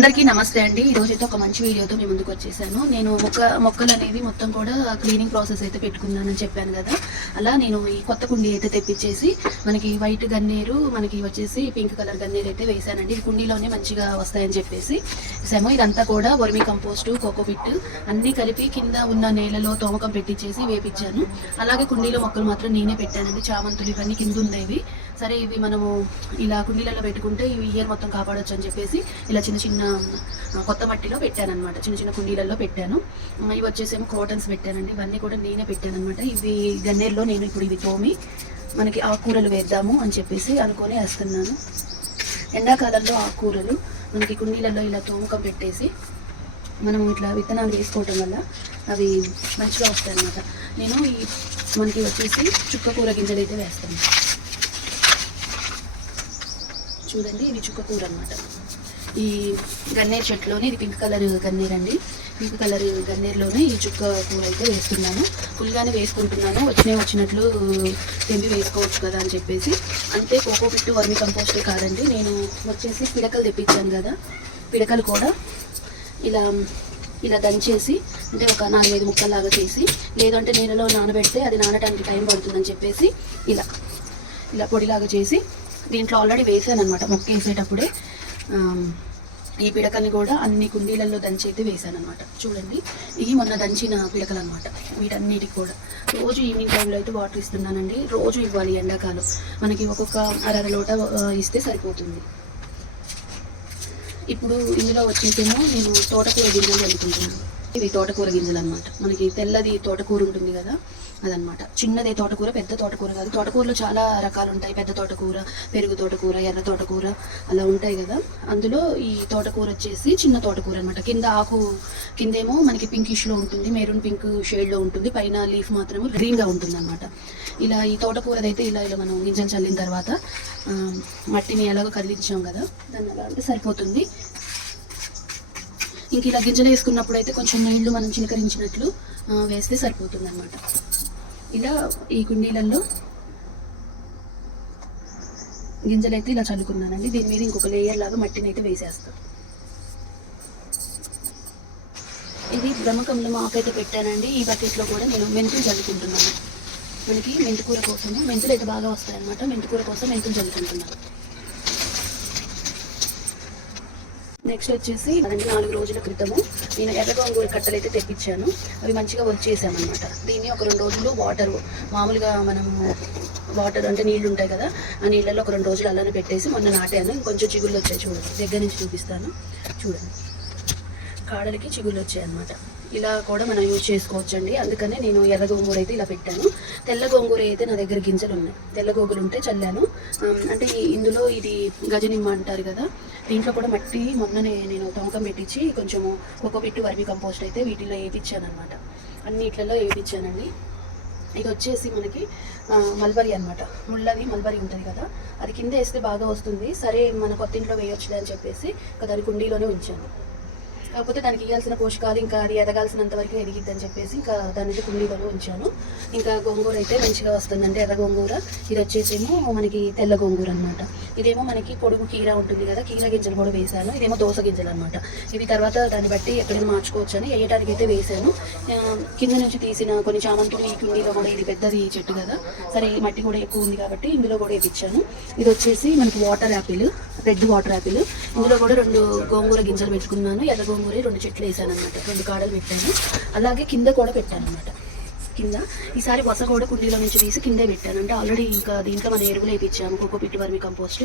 అందరికీ నమస్తే అండి. ఈ రోజైతే అయితే ఒక మంచి వీడియోతో మీ ముందుకు వచ్చేసాను. నేను మొక్క మొక్కలు అనేవి మొత్తం కూడా క్లీనింగ్ ప్రాసెస్ అయితే పెట్టుకున్నానని చెప్పాను కదా. అలా నేను ఈ కొత్త కుండీ అయితే తెప్పించేసి మనకి వైట్ గన్నేరు మనకి వచ్చేసి పింక్ కలర్ గన్నేరు అయితే వేసానండి ఈ కుండీలోనే మంచిగా వస్తాయని చెప్పేసి. సెమో ఇదంతా కూడా వర్మి కంపోస్ట్ కోకోపిట్ అన్నీ కలిపి కింద ఉన్న నేలలో తోమకం పెట్టించేసి వేపించాను అలాగే కుండీలో మొక్కలు మాత్రం నేనే పెట్టానండి. చామంతులు ఇవన్నీ కింద ఉండేవి. సరే ఇవి మనము ఇలా కుండీలలో పెట్టుకుంటే ఇవి ఇయర్ మొత్తం కాపాడొచ్చు అని చెప్పేసి ఇలా చిన్న చిన్న కొత్త మట్టిలో పెట్టాను అనమాట చిన్న చిన్న కుండీలలో పెట్టాను. ఇవి వచ్చేసేమో కాటన్స్ పెట్టానండి. ఇవన్నీ కూడా నేనే పెట్టాను అనమాట ఇవి గన్నేరులో నేను ఇప్పుడు ఇవి తోమి మనకి ఆకుకూరలు వేద్దాము అని చెప్పేసి అనుకొని వేస్తున్నాను. ఎండాకాలంలో ఆకుకూరలు మనకి కుండీలలో ఇలా తోమకం పెట్టేసి మనం ఇట్లా విత్తనాలు వేసుకోవటం వల్ల అవి మంచిగా వస్తాయి అన్నమాట నేను ఈ మనకి వచ్చేసి చుక్క కూర గింజలు అయితే వేస్తాను. చూడండి ఇది చుక్క కూర అనమాట ఈ గన్నేరు చెట్టులోనే ఇది పింక్ కలర్ గన్నేరు అండి. పింక్ కలర్ గన్నేరులోనే ఈ చుక్క కూర అయితే వేస్తున్నాను. ఫుల్గానే వేసుకుంటున్నాను. వచ్చినే వచ్చినట్లు తెంపి వేసుకోవచ్చు కదా అని చెప్పేసి. అంతే కోకో పిట్టు వర్మి కంపోస్టే కాదండి. నేను వచ్చేసి పిడకలు తెప్పించాను కదా. పిడకలు కూడా ఇలా ఇలా దంచేసి అంటే ఒక నాలుగైదు ముక్కల్లాగా చేసి లేదంటే నీళ్ళలో నానబెడితే అది నానడానికి టైం పడుతుందని చెప్పేసి ఇలా ఇలా పొడిలాగా చేసి దీంట్లో ఆల్రెడీ వేసాను అనమాట మొక్క వేసేటప్పుడే. ఈ పిడకల్ని కూడా అన్ని కుండీలలో దంచి అయితే వేసాను అనమాట చూడండి ఇవి మొన్న దంచిన పిడకలు అనమాట వీటన్నిటికి కూడా. రోజు ఈవినింగ్ టైంలో అయితే వాటర్ ఇస్తున్నానండి రోజు ఇవ్వాలి ఎండాకాలం. మనకి ఒక్కొక్క అర లోట ఇస్తే సరిపోతుంది. ఇప్పుడు ఇందులో వచ్చేసేమో నేను తోటకూర గింజలు అనుకుంటున్నాను ఇవి తోటకూర గింజలు అనమాట మనకి తెల్లది తోటకూర ఉంటుంది కదా అదనమాట చిన్నదే తోటకూర పెద్ద తోటకూర కాదు. తోటకూరలో చాలా రకాలు ఉంటాయి పెద్ద తోటకూర పెరుగు తోటకూర ఎర్ర తోటకూర అలా ఉంటాయి కదా. అందులో ఈ తోటకూర వచ్చేసి చిన్న తోటకూర అనమాట కింద ఆకు కిందేమో మనకి పింకిష్లో ఉంటుంది మెరూన్ పింక్ షేడ్లో ఉంటుంది. పైన లీఫ్ మాత్రము గ్రీన్గా ఉంటుంది అనమాట ఇలా ఈ తోటకూరదైతే ఇలా ఇలా మనం గింజలు చల్లిన తర్వాత మట్టిని ఎలాగో కదిలించాం కదా దాన్ని అలా అంటే సరిపోతుంది. ఇంక ఇలా గింజలు వేసుకున్నప్పుడు అయితే కొంచెం నీళ్ళు మనం చిలకరించినట్లు వేస్తే సరిపోతుంది అనమాట ఇలా ఈ కుండీలలో గింజలు అయితే ఇలా చల్లుకున్నానండి. దీని మీద ఇంకొక లేయర్ లాగా మట్టిని అయితే వేసేస్తాం. ఇది బ్రహ్మకంలో ఆకైతే పెట్టానండి. ఈ బకెట్లో కూడా నేను మెంతులు చల్లుకుంటున్నాను. మనకి మెంతికూర కోసము మెంతులు అయితే బాగా వస్తాయన్నమాట. మెంతికూర కోసం మెంతులు చల్లుకుంటున్నాను. నెక్స్ట్ వచ్చేసి రెండు నాలుగు రోజుల క్రితము నేను ఎర్ర గోంగూర కట్టలు అయితే తెప్పించాను. అవి మంచిగా వచ్చేసామన్నమాట. దీన్ని ఒక రెండు రోజులు వాటర్ మామూలుగా మనము వాటర్ అంటే నీళ్ళు ఉంటాయి కదా ఆ నీళ్ళల్లో ఒక రెండు రోజులు అలానే పెట్టేసి మొన్న నాటాను. ఇంకొంచెం చిగుళ్ళు వచ్చాయి చూడండి దగ్గర నుంచి చూపిస్తాను. చూడండి. కాడలకి చిగుళ్ళు వచ్చాయి అనమాట ఇలా కూడా మనం యూజ్ చేసుకోవచ్చు అండి అందుకనే నేను ఎర్ర గోంగూర అయితే ఇలా పెట్టాను. తెల్ల గోంగూర అయితే నా దగ్గర గింజలు ఉన్నాయి. తెల్ల గోంగూర ఉంటే చల్లాను. అంటే ఇందులో ఇది గజనిమ్మ అంటారు కదా దీంట్లో కూడా మట్టి మొన్ననే నేను తమకం పెట్టించి కొంచెము ఒక పెట్టు వర్మి కంపోస్ట్ అయితే వీటిలో వేయించాను అనమాట అన్నిట్లలో వేయించానండి ఇది వచ్చేసి మనకి మల్బరీ అనమాట ముళ్ళది మల్బరీ ఉంటుంది కదా అది కింద వేస్తే బాగా వస్తుంది. సరే మన కొత్త ఇంట్లో వేయొచ్చులే అని చెప్పేసి దాని కుండీలోనే ఉంచాను. కాకపోతే దానికి ఇవ్వాల్సిన పోషకాలు ఇంకా అది ఎదగాల్సినంత వరకు ఎదిగిద్దని చెప్పేసి ఇంకా దాని అయితే కుండీలోనే ఉంచాను. ఇంకా గోంగూర అయితే మంచిగా వస్తుందంటే ఎర్ర గోంగూర. ఇది వచ్చేసేమో మనకి తెల్ల గోంగూర అనమాట ఇదేమో మనకి పొడుగు కీర ఉంటుంది కదా కీర గింజలు కూడా వేసాను ఇదేమో దోస గింజలు అనమాట ఇవి తర్వాత దాన్ని బట్టి ఎక్కడైనా మార్చుకోవచ్చు అని వేయడానికి అయితే వేసాను కింద నుంచి తీసిన కొన్ని చామంతులు ఈ కుండీలో కూడా ఇది పెద్దది చెట్టు కదా. సరే మట్టి కూడా ఎక్కువ ఉంది కాబట్టి ఇందులో కూడా వేయించాను ఇది వచ్చేసి మనకి water apple. Red water apple. ఇందులో కూడా రెండు గోంగూర గింజలు పెట్టుకున్నాను. ఎర్ర గోంగూర రెండు చెట్లు వేసాను అనమాట రెండు కాడలు పెట్టాను. అలాగే కింద కూడా పెట్టాను అనమాట కింద ఈసారి వస కూడా కుండీలో నుంచి తీసి కిందే పెట్టాను. అంటే ఆల్రెడీ ఇంకా దీంట్లో మన ఎరువులు వేయించాము కోకో పిట్ వర్మి కంపోస్ట్.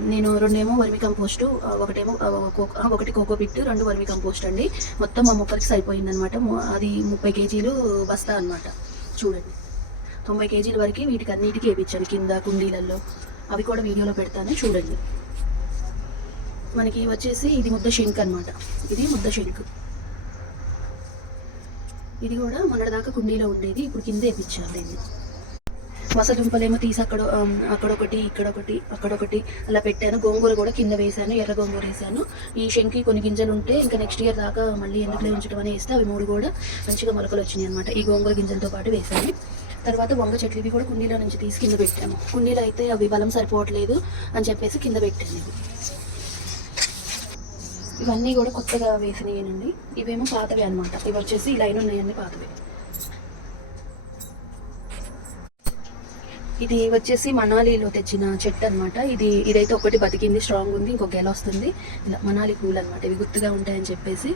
నేను రెండేమో వర్మి కంపోస్ట్ ఒకటేమో కో- ఒకటి కోకో పిట్టు రెండు వర్మి కంపోస్ట్ అండి. మొత్తం మా మొక్కలకి సరిపోయింది అనమాట అది ముప్పై కేజీలు బస్తా అనమాట చూడండి. తొంభై కేజీల వరకు వీటికి అన్నిటికీ వేయించాను కింద కుండీలలో అవి కూడా వీడియోలో పెడతాను. చూడండి. మనకి వచ్చేసి ఇది ముద్ద షెంక్ అనమాట ఇది ముద్ద షెంక్ ఇది కూడా మొన్నటిదాకా కుండీలో ఉండేది ఇప్పుడు కింద వేపించాను దీన్ని. మసదుంపలేమో తీసి అక్కడ అక్కడొకటి ఇక్కడొకటి అక్కడొకటి అలా పెట్టాను. గోంగూర కూడా కింద వేసాను ఎర్ర గోంగూర వేసాను ఈ శంకి కొన్ని గింజలు ఉంటే ఇంకా నెక్స్ట్ ఇయర్ దాకా మళ్ళీ ఎందుకులే ఉంచడం అని వేస్తే అవి మూడు కూడా మంచిగా మొలకలు వచ్చినాయి అనమాట ఈ గోంగూర గింజలతో పాటు వేసాను తర్వాత వంగ చెట్లు ఇవి కూడా కుండీలో నుంచి తీసి కింద పెట్టాము. కుండీలో అయితే అవి బలం సరిపోవట్లేదు అని చెప్పేసి కింద పెట్టాను. ఇవన్నీ కూడా కొత్తగా వేసినవేనండి ఇవేమో పాతవి అన్నమాట. ఇవి వచ్చేసి లైన్ ఉన్నాయండి పాతవి. ఇది వచ్చేసి మనాలిలో తెచ్చిన చెట్టు అన్నమాట. ఇది ఇదైతే ఒకటి బతికింది స్ట్రాంగ్ ఉంది ఇంకొక గెల వస్తుంది. ఇలా మనాలి పూలు అనమాట ఇవి గుర్తుగా ఉంటాయని చెప్పేసి.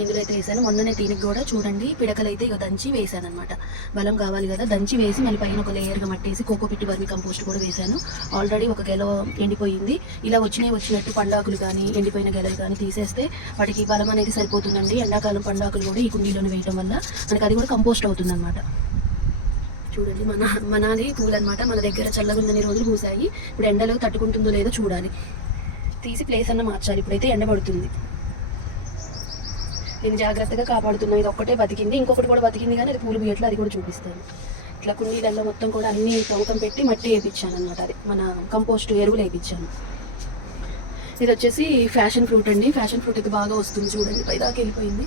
ఇందులో అయితే వేసాను మొన్ననే దీనికి కూడా చూడండి పిడకలు అయితే ఇక దంచి వేసాను అనమాట బలం కావాలి కదా దంచి వేసి మళ్ళీ పైన ఒక లేయర్గా మట్టేసి కోకో పిట్టి వర్మి కంపోస్ట్ కూడా వేసాను ఆల్రెడీ ఒక గెల ఎండిపోయింది. ఇలా వచ్చినాయి వచ్చినట్టు పండాకులు కానీ ఎండిపోయిన గెలలు కానీ తీసేస్తే వాటికి బలం అనేది సరిపోతుందండి. ఎండాకాలం పండాకులు కూడా ఈ కుండీలోనే వేయడం వల్ల మనకి అది కూడా కంపోస్ట్ అవుతుంది చూడండి మన మనాలి పూలు అనమాట మన దగ్గర చల్లగా ఉందని రోజులు పూసాయి ఇప్పుడు ఎండలో తట్టుకుంటుందో లేదో చూడాలి. తీసి ప్లేస్ అన్న మార్చాలి. ఇప్పుడైతే ఎండ పడుతుంది. నేను జాగ్రత్తగా కాపాడుతున్నా. ఇది ఒక్కటే బతికింది. ఇంకొకటి కూడా బతికింది కానీ అది పూలు బియ్యట్లో అది కూడా చూపిస్తాను. ఇట్లా కుండీలలో మొత్తం కూడా అన్ని తవ్వకం పెట్టి మట్టి వేయించాను అనమాట అది. మన కంపోస్ట్ ఎరువులు వేయించాను ఇది వచ్చేసి ఫ్యాషన్ ఫ్రూట్ అండి. ఫ్యాషన్ ఫ్రూట్ ఇది బాగా వస్తుంది చూడండి. పైదాకి వెళ్ళిపోయింది.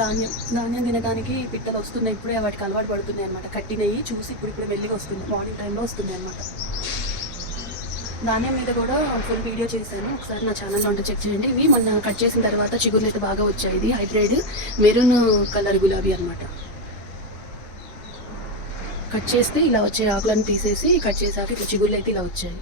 ధాన్యం ధాన్యం తినడానికి పిట్టలు వస్తున్నాయి. ఇప్పుడే వాటికి అలవాటు పడుతున్నాయి అనమాట కట్టినవి చూసి ఇప్పుడు ఇప్పుడు మెల్లిగా వస్తుంది. మార్నింగ్ టైంలో వస్తుంది అనమాట ధాన్యం మీద కూడా ఫుల్ వీడియో చేశాను. ఒకసారి నా ఛానల్లో ఉంటే చెక్ చేయండి. ఇవి మొన్న కట్ చేసిన తర్వాత చిగుర్లు అయితే బాగా వచ్చాయి. ఇది హైబ్రిడ్ మెరూన్ కలర్ గులాబీ అనమాట కట్ చేస్తే ఇలా వచ్చే ఆకులను తీసేసి కట్ చేసాక ఇట్లా చిగుర్లు అయితే ఇలా వచ్చాయి.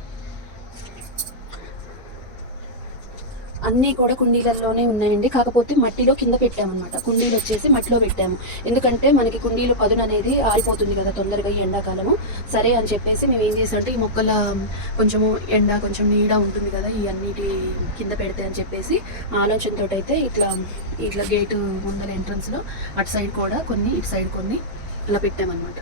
అన్నీ కూడా కుండీలలోనే ఉన్నాయండి. కాకపోతే మట్టిలో కింద పెట్టామన్నమాట. కుండీలు వచ్చేసి మట్టిలో పెట్టాము. ఎందుకంటే మనకి కుండీలు పదును అనేది ఆరిపోతుంది కదా తొందరగా ఈ ఎండాకాలము. సరే అని చెప్పేసి మేము ఏం చేసామంటే ఈ మొక్కల కొంచెము ఎండ కొంచెం నీడ ఉంటుంది కదా ఈ అన్నిటి కింద పెడితే అని చెప్పేసి ఆలోచనతో అయితే ఇట్లా ఇట్లా గేటు ముందర ఎంట్రన్స్లో అటు సైడ్ కూడా కొన్ని ఇటు సైడ్ కొన్ని అలా పెట్టామన్నమాట.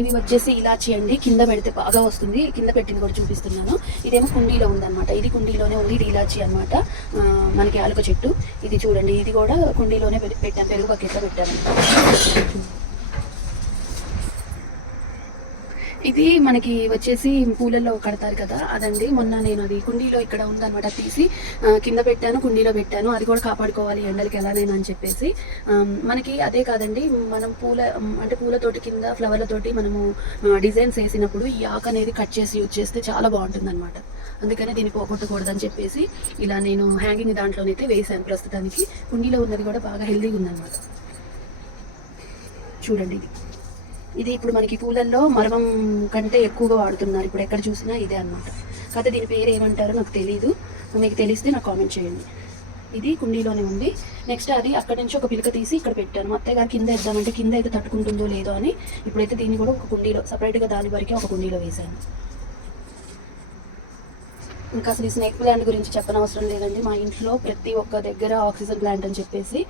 ఇవి వచ్చేసి ఇలాచి అండి. కింద పెడితే బాగా వస్తుంది. కింద పెట్టింది కూడా చూపిస్తున్నాను. ఇదేమో కుండీలో ఉందన్నమాట. ఇది కుండీలోనే ఉంది. ఇది ఇలాచి అనమాట మనకి ఆలుక చెట్టు. ఇది చూడండి. ఇది కూడా కుండీలోనే పెట్టాను పెరుగు బకెట్లో పెట్టాను ఇది మనకి వచ్చేసి పూలల్లో కడతారు కదా అదండి. మొన్న నేను అది కుండీలో ఇక్కడ ఉందన్నమాట తీసి కింద పెట్టాను కుండీలో పెట్టాను. అది కూడా కాపాడుకోవాలి ఎండలకి ఎలానైనా అని చెప్పేసి. మనకి అదే కాదండి మనం పూల అంటే పూలతోటి కింద ఫ్లవర్లతోటి మనము డిజైన్స్ వేసినప్పుడు ఈ ఆకు అనేది కట్ చేసి యూజ్ చేస్తే చాలా బాగుంటుంది అనమాట అందుకనే దీన్ని పోగొట్టకూడదని చెప్పేసి ఇలా నేను హ్యాంగింగ్ దాంట్లోనైతే వేసాను ప్రస్తుతానికి. కుండీలో ఉన్నది కూడా బాగా హెల్దీగా ఉందన్నమాట. చూడండి ఇది. ఇది ఇప్పుడు మనకి పూలల్లో మరమం కంటే ఎక్కువగా వాడుతున్నారు. ఇప్పుడు ఎక్కడ చూసినా ఇదే అనమాట కాకపోతే దీని పేరు ఏమంటారో నాకు తెలియదు మీకు తెలిస్తే నాకు కామెంట్ చేయండి. ఇది కుండీలోనే ఉంది. నెక్స్ట్ అది అక్కడ నుంచి ఒక పిలక తీసి ఇక్కడ పెట్టాను. అత్తయ్య గారు కింద వేద్దామంటే కింద అయితే తట్టుకుంటుందో లేదో అని ఇప్పుడైతే దీన్ని కూడా ఒక కుండీలో సపరేట్గా దాని వరకే ఒక కుండీలో వేశాను. ఇంకా అసలు ఈ స్నేక్ ప్లాంట్ గురించి చెప్పనవసరం లేదండి. మా ఇంట్లో ప్రతి ఒక్క దగ్గర ఆక్సిజన్ ప్లాంట్ అని చెప్పేసి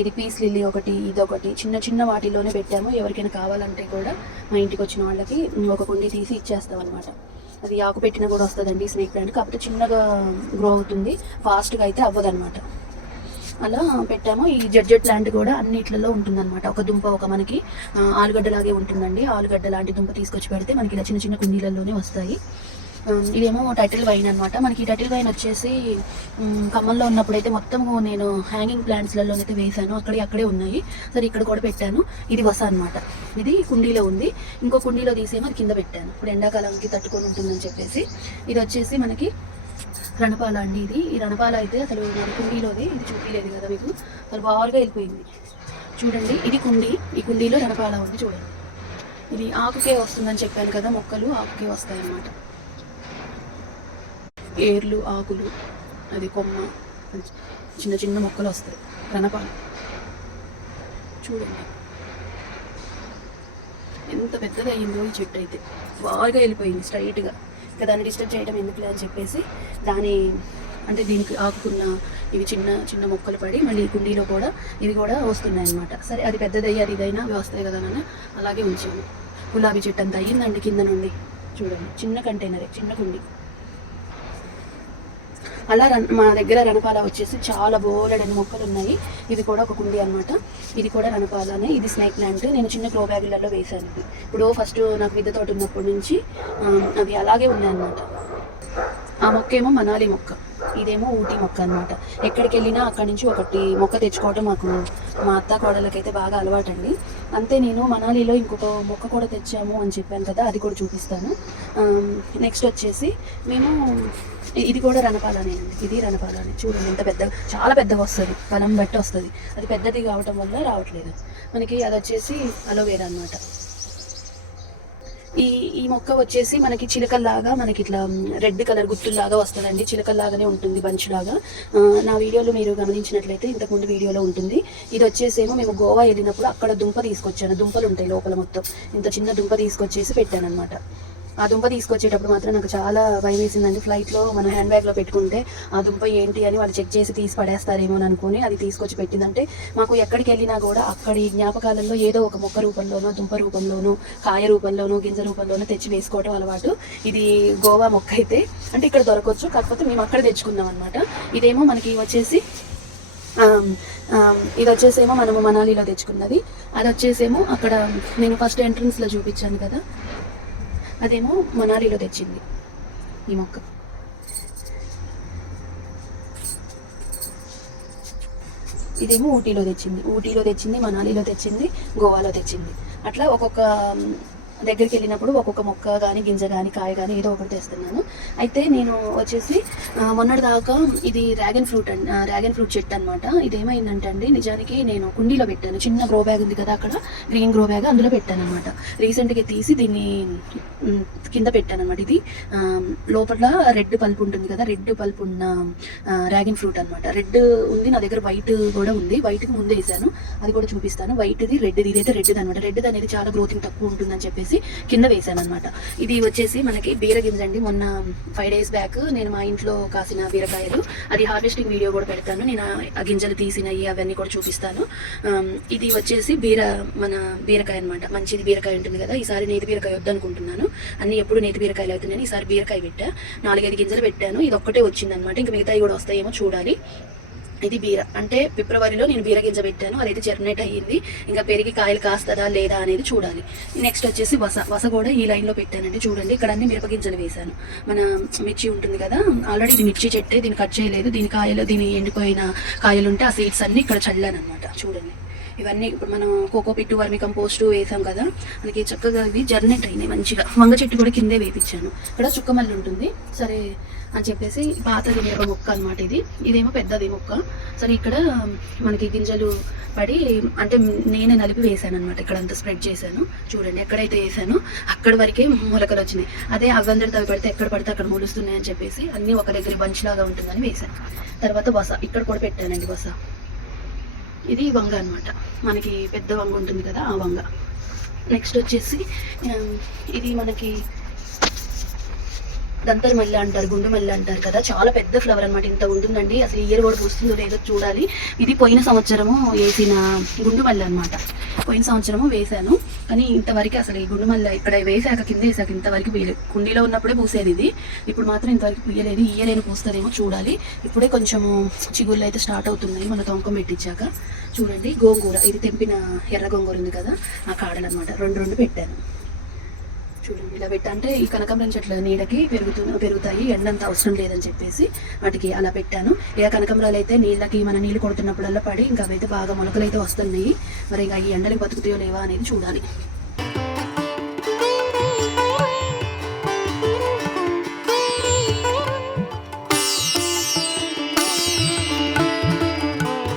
ఇది పీస్ లిల్లీ ఒకటి ఇది ఒకటి చిన్న చిన్న వాటిలోనే పెట్టాము. ఎవరికైనా కావాలంటే కూడా మా ఇంటికి వచ్చిన వాళ్ళకి ఒక కుండీ తీసి ఇచ్చేస్తాం అనమాట అది ఆకు పెట్టినా కూడా వస్తుందండి స్నేక్ ప్లాంట్. కాకపోతే చిన్నగా గ్రో అవుతుంది. ఫాస్ట్గా అయితే అవ్వదన్నమాట. అలా పెట్టాము. ఈ జడ్జెట్ ప్లాంట్ కూడా అన్నిట్లలో ఉంటుందన్నమాట. ఒక దుంప ఒక మనకి ఆలుగడ్డ లాగే ఉంటుందండి. ఆలుగడ్డ లాంటి దుంప తీసుకొచ్చి పెడితే మనకి ఇలా చిన్న చిన్న కుండీలలోనే వస్తాయి. Um, ఇదేమో టైటిల్ వైన్ అనమాట మనకి ఈ టైటిల్ వైన్ వచ్చేసి కమ్మల్లో ఖమ్మంలో ఉన్నప్పుడైతే మొత్తం నేను హ్యాంగింగ్ ప్లాంట్స్లలోనైతే వేసాను అక్కడే అక్కడే ఉన్నాయి. సరే ఇక్కడ కూడా పెట్టాను. ఇది వస అనమాట ఇది కుండీలో ఉంది. ఇంకో కుండీలో తీసేమో అది కింద పెట్టాను. ఇప్పుడు ఎండాకాలంకి తట్టుకొని ఉంటుందని చెప్పేసి. ఇది వచ్చేసి మనకి రణపాల అండి ఇది. ఈ రణపాల అయితే అసలు మన కుండీలోది ఇది చూపించలేదు కదా మీకు? అసలు బాగా వెళ్ళిపోయింది. చూడండి ఇది కుండీ. ఈ కుండీలో రణపాల ఉంది చూడండి. ఇది ఆకుకే వస్తుందని చెప్పాను కదా మొక్కలు ఆకుకే వస్తాయి అన్నమాట ఏర్లు ఆకులు అది కొమ్మ చిన్న చిన్న మొక్కలు వస్తాయి. రణపాల. చూడండి. ఎంత పెద్దగా అయ్యిందో ఈ చెట్టు అయితే. బాగా వెళ్ళిపోయింది స్ట్రైట్గా ఇంకా దాన్ని డిస్టర్బ్ చేయడం ఎందుకులే అని చెప్పేసి దాని అంటే దీనికి ఆకుకున్న ఇవి చిన్న చిన్న మొక్కలు పడి మళ్ళీ కుండీలో కూడా ఇవి కూడా వస్తున్నాయి అన్నమాట సరే అది పెద్దదయ్యి అది ఇదైనా అవి వస్తాయి కదా అని అలాగే ఉంచాను. గులాబీ చెట్టు అంత అయ్యిందండి కింద నుండి. చూడండి చిన్న కంటైనరే చిన్న కుండీ. అలా రన్ మా దగ్గర రణపాల వచ్చేసి చాలా బోలెడని మొక్కలు ఉన్నాయి ఇది కూడా ఒక కుండీ అనమాట ఇది కూడా రణపాలనే. ఇది స్నేక్ ప్లాంట్. నేను చిన్న గ్రో బ్యాగులలో వేశాను. ఇది. ఇప్పుడు ఫస్ట్ నాకు విద్య తోట ఉన్నప్పటి నుంచి అవి అలాగే ఉన్నాయన్నమాట ఆ మొక్క ఏమో మనాలి మొక్క. ఇదేమో ఊటీ మొక్క అనమాట ఎక్కడికి వెళ్ళినా అక్కడి నుంచి ఒకటి మొక్క తెచ్చుకోవడం మాకు మా అత్త కోడలకైతే బాగా అలవాటండి. అంతే నేను మనాలిలో ఇంకొక మొక్క కూడా తెచ్చాము అని చెప్పాను కదా అది కూడా చూపిస్తాను. నెక్స్ట్ వచ్చేసి మేము ఇది కూడా రణపాలనే అండి. ఇది రణపాలనే. చూడండి ఎంత పెద్ద చాలా పెద్దగా వస్తుంది. బలం బట్టి వస్తుంది. అది పెద్దది కావటం వల్ల రావట్లేదు. మనకి అది వచ్చేసి అలోవేరా అనమాట ఈ ఈ మొక్క వచ్చేసి మనకి చిలకల్లాగా మనకి ఇట్లా రెడ్ కలర్ గుత్తుల్లాగా వస్తుందండి. చిలకల్లాగానే ఉంటుంది బంచ్ లాగా నా వీడియోలో మీరు గమనించినట్లయితే ఇంతకుముందు వీడియోలో ఉంటుంది. ఇది వచ్చేసేమో మేము గోవా వెళ్ళినప్పుడు అక్కడ దుంప తీసుకొచ్చాను. దుంపలు ఉంటాయి లోపల మొత్తం. ఇంత చిన్న దుంప తీసుకొచ్చేసి పెట్టాను అనమాట ఆ దుంప తీసుకొచ్చేటప్పుడు మాత్రం నాకు చాలా భయం వేసిందండి. ఫ్లైట్లో మనం హ్యాండ్ బ్యాగ్లో పెట్టుకుంటే ఆ దుంప ఏంటి అని వాళ్ళు చెక్ చేసి తీసి పడేస్తారేమో అని అనుకుని అది తీసుకొచ్చి పెట్టిందంటే మాకు ఎక్కడికి వెళ్ళినా కూడా అక్కడి జ్ఞాపకాలలో ఏదో ఒక మొక్క రూపంలోనో దుంప రూపంలోనో కాయ రూపంలోనో గింజ రూపంలోనో తెచ్చి వేసుకోవడం అలవాటు. ఇది గోవా మొక్క అయితే అంటే ఇక్కడ దొరకవచ్చు కాకపోతే మేము అక్కడ తెచ్చుకున్నాం అనమాట ఇదేమో మనకి వచ్చేసి ఇది వచ్చేసేమో మనము మనాలిలో తెచ్చుకున్నది. అది వచ్చేసేమో అక్కడ నేను ఫస్ట్ ఎంట్రన్స్లో చూపించాను కదా. అదేమో మనాలిలో తెచ్చింది. ఈ మొక్క. ఇదేమో ఊటీలో తెచ్చింది. ఊటీలో తెచ్చింది మనాలిలో తెచ్చింది గోవాలో తెచ్చింది. అట్లా ఒక్కొక్క దగ్గరికి వెళ్ళినప్పుడు ఒక్కొక్క మొక్క కానీ గింజ కానీ కాయ కానీ ఏదో ఒకటి తెస్తున్నాను. అయితే నేను వచ్చేసి మొన్నటి దాకా ఇది డ్రాగన్ ఫ్రూట్ అండి డ్రాగన్ ఫ్రూట్ చెట్టు అనమాట ఇది ఏమైందంటే అండి నిజానికి నేను కుండీలో పెట్టాను. చిన్న గ్రో బ్యాగ్ ఉంది కదా అక్కడ గ్రీన్ గ్రో బ్యాగ్ అందులో పెట్టాను అనమాట రీసెంట్గా తీసి దీన్ని కింద పెట్టాను అనమాట ఇది. లోపల రెడ్ పల్ప్ ఉంటుంది కదా రెడ్ పల్ప్ ఉన్న డ్రాగన్ ఫ్రూట్ అనమాట రెడ్ ఉంది నా దగ్గర వైట్ కూడా ఉంది. వైట్కి ముందే వేసాను. అది కూడా చూపిస్తాను. వైట్ది రెడ్ది ఇదైతే రెడ్ది అనమాట రెడ్ది అనేది చాలా గ్రోతింగ్ తక్కువ ఉంటుందని చెప్పేసి కింద వేసాను అనమాట ఇది వచ్చేసి మనకి బీర గింజ అండి. మొన్న ఫైవ్ డేస్ బ్యాక్ నేను మా ఇంట్లో కాసిన బీరకాయలు. అది హార్వెస్టింగ్ వీడియో కూడా పెడతాను. నేను ఆ- గింజలు తీసినవి అవన్నీ కూడా చూపిస్తాను. ఇది వచ్చేసి బీర మన బీరకాయ అనమాట మంచిది బీరకాయ ఉంటుంది కదా. ఈసారి నేతి బీరకాయ వద్దనుకుంటున్నాను. అన్ని ఎప్పుడు నేతి బీరకాయలు అవుతున్నాయి ఈసారి బీరకాయ పెట్టా. నాలుగైదు గింజలు పెట్టాను. ఇది ఒక్కటే వచ్చిందనమాట ఇంకా మిగతాయి కూడా వస్తాయేమో చూడాలి. ఇది బీర అంటే ఫిబ్రవరిలో నేను బీర గింజ పెట్టాను అదైతే జర్మినేట్ అయ్యింది. ఇంకా పెరిగి కాయలు కాస్తుందా లేదా అనేది చూడాలి. నెక్స్ట్ వచ్చేసి వస వస కూడా ఈ లైన్లో పెట్టానండి. చూడండి ఇక్కడ అన్ని మిరప గింజలు వేశాను. మన మిర్చి ఉంటుంది కదా ఆల్రెడీ ఇది మిర్చి చెట్టే దీన్ని కట్ చేయలేదు. దీని కాయలు దీని ఎండిపోయిన కాయలు ఉంటే ఆ సీడ్స్ అన్ని ఇక్కడ చల్లాను అనమాట చూడండి. ఇవన్నీ ఇప్పుడు మనం కోకో పిట్టు వర్మి కంపోస్ట్ వేసాం కదా. మనకి చక్కగా ఇవి జర్నేట్ అయినాయి మంచిగా. వంగ చెట్టు కూడా కిందే వేపించాను. ఇక్కడ చుక్కమల్లి ఉంటుంది. సరే అని చెప్పేసి పాతది మిరప మొక్క అనమాట ఇది. ఇదేమో పెద్దది మొక్క. సరే ఇక్కడ మనకి గింజలు పడి అంటే నేనే నలిపి వేసాను అనమాట ఇక్కడ అంతా స్ప్రెడ్ చేశాను. చూడండి ఎక్కడైతే వేసానో అక్కడ వరకే మొలకలు వచ్చినాయి. అదే అవ్వందరి తవి పెడితే ఎక్కడ పడితే అక్కడ మొలుస్తున్నాయి అని చెప్పేసి అన్నీ ఒక దగ్గర బంచ్ లాగా ఉంటుందని వేశాను. తర్వాత బస ఇక్కడ కూడా పెట్టానండి బస ఇది వంగ అన్నమాట. మనకి పెద్ద వంగ ఉంటుంది కదా ఆ వంగ. నెక్స్ట్ వచ్చేసి um, ఇది మనకి దంతర్ మల్లె అంటారు గుండు మల్లె అంటారు కదా. చాలా పెద్ద ఫ్లవర్ అనమాట ఇంత ఉంటుందండి. అసలు ఇయర్ కూడా పూస్తుందో లేదో చూడాలి. ఇది పోయిన సంవత్సరము వేసిన గుండు మల్లె అనమాట పోయిన సంవత్సరము వేశాను. కానీ ఇంతవరకు అసలు ఈ గుండు మల్లె ఇక్కడ వేసాక కింద వేసాక ఇంతవరకు పూయలేదు కుండీలో ఉన్నప్పుడే పూసేది ఇది. ఇప్పుడు మాత్రం ఇంతవరకు పూయలేదు. ఇయర్ అయినా పూస్తుందేమో చూడాలి. ఇప్పుడే కొంచెము చిగుళ్ళు అయితే స్టార్ట్ అవుతున్నాయి. మన తొంకం పెట్టించాక చూడండి. గోంగూర ఇది తెంపిన ఎర్ర గోంగూర ఉంది కదా ఆ కాడలు అనమాట రెండు రెండు పెట్టాను. చూడండి ఇలా పెట్టంటే ఈ కనకాంబరం చెట్ల నీడకి పెరుగుతు పెరుగుతాయి ఎండంత అవసరం లేదని చెప్పేసి వాటికి అలా పెట్టాను. ఇక కనకాంబరాలు అయితే నీళ్ళకి మన నీళ్ళు కొడుతున్నప్పుడల్లా పడి ఇంకా అవైతే బాగా మొలకలు అయితే వస్తున్నాయి. మరి ఇంకా ఈ ఎండలకి బతుకుతాయో లేవా అనేది చూడాలి.